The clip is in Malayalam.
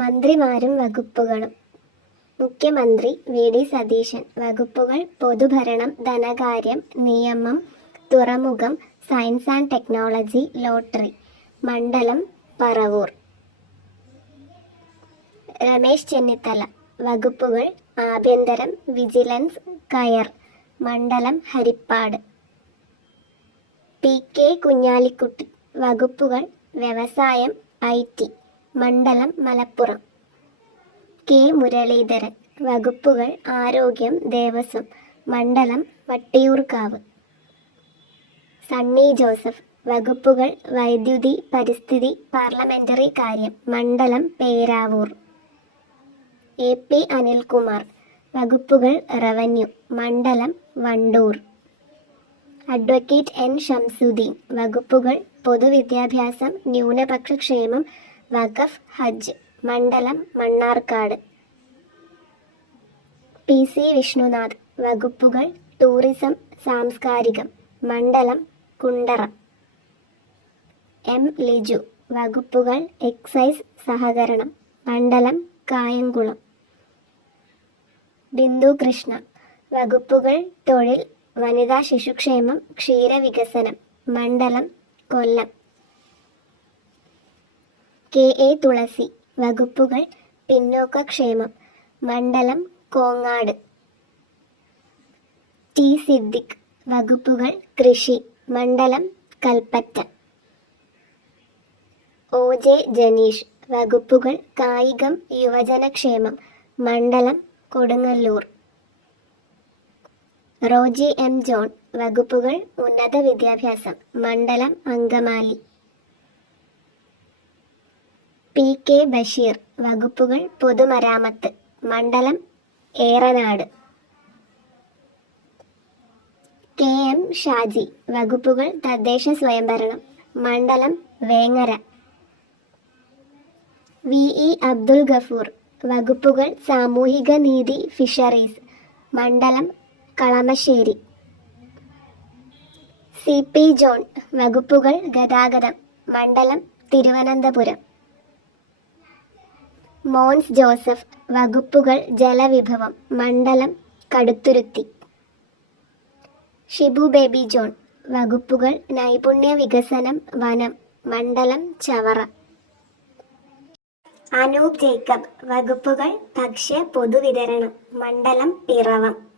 മന്ത്രിമാരും വകുപ്പുകളും. മുഖ്യമന്ത്രി വി.ഡി. സതീശൻ. വകുപ്പുകൾ പൊതുഭരണം, ധനകാര്യം, നിയമം, തുറമുഖം, സയൻസ് ആൻഡ് ടെക്നോളജി, ലോട്ടറി. മണ്ഡലം പറവൂർ. രമേശ് ചെന്നിത്തല. വകുപ്പുകൾ ആഭ്യന്തരം, വിജിലൻസ്, കയർ. മണ്ഡലം ഹരിപ്പാട്. പി.കെ. കുഞ്ഞാലിക്കുട്ടി. വകുപ്പുകൾ വ്യവസായം, ഐ.ടി. മണ്ഡലം മലപ്പുറം. കെ. മുരളീധരൻ. വകുപ്പുകൾ ആരോഗ്യം, ദേവസ്വം. മണ്ഡലം വട്ടിയൂർക്കാവ്. സണ്ണി ജോസഫ്. വകുപ്പുകൾ വൈദ്യുതി, പരിസ്ഥിതി, പാർലമെന്ററി കാര്യം. മണ്ഡലം പേരാവൂർ. എ. പി. അനിൽകുമാർ. വകുപ്പുകൾ റവന്യൂ. മണ്ഡലം വണ്ടൂർ. Advocate N. ഷംസുദ്ദീൻ. വകുപ്പുകൾ പൊതുവിദ്യാഭ്യാസം, ന്യൂനപക്ഷ ക്ഷേമം, വഖഫ്, ഹജ്ജ്. മണ്ഡലം മണ്ണാർക്കാട്. പി. സി. വിഷ്ണുനാഥ്. വകുപ്പുകൾ ടൂറിസം, സാംസ്കാരികം. മണ്ഡലം കുണ്ടറ. എം. ലിജു. വകുപ്പുകൾ എക്സൈസ്, സഹകരണം. മണ്ഡലം കായംകുളം. ബിന്ദു കൃഷ്ണ. വകുപ്പുകൾ തൊഴിൽ, വനിതാ ശിശുക്ഷേമം, ക്ഷീരവികസനം. മണ്ഡലം കൊല്ലം. കെ. എ. തുളസി. വകുപ്പുകൾ പിന്നോക്കക്ഷേമം. മണ്ഡലം കോങ്ങാട്. ടി. സിദ്ദിഖ്. വകുപ്പുകൾ കൃഷി. മണ്ഡലം കൽപ്പറ്റ. ഒ. ജെ. ജനീഷ്. വകുപ്പുകൾ കായികം, യുവജനക്ഷേമം. മണ്ഡലം കൊടുങ്ങല്ലൂർ. റോജി എം. ജോൺ. വകുപ്പുകൾ ഉന്നത വിദ്യാഭ്യാസം. മണ്ഡലം അങ്കമാലി. പി. കെ. ബഷീർ. വകുപ്പുകൾ പൊതുമരാമത്ത്. മണ്ഡലം ഏറനാട്. കെ. എം. ഷാജി. വകുപ്പുകൾ തദ്ദേശ സ്വയംഭരണം. മണ്ഡലം വേങ്ങര. വി. ഇ. അബ്ദുൽ ഗഫൂർ. വകുപ്പുകൾ സാമൂഹിക നീതി, ഫിഷറീസ്. മണ്ഡലം കളമശ്ശേരി. സി. പി. ജോൺ. വകുപ്പുകൾ ഗതാഗതം. മണ്ഡലം തിരുവനന്തപുരം. മോൻസ് ജോസഫ്. വകുപ്പുകൾ ജലവിഭവം. മണ്ഡലം കടുത്തുരുത്തി. Shibu baby John. വകുപ്പുകൾ നൈപുണ്യ വികസനം, വനം. മണ്ഡലം ചവറ. അനൂപ് ജേക്കബ്. വകുപ്പുകൾ ഭക്ഷ്യ പൊതുവിതരണം. മണ്ഡലം പിറവം.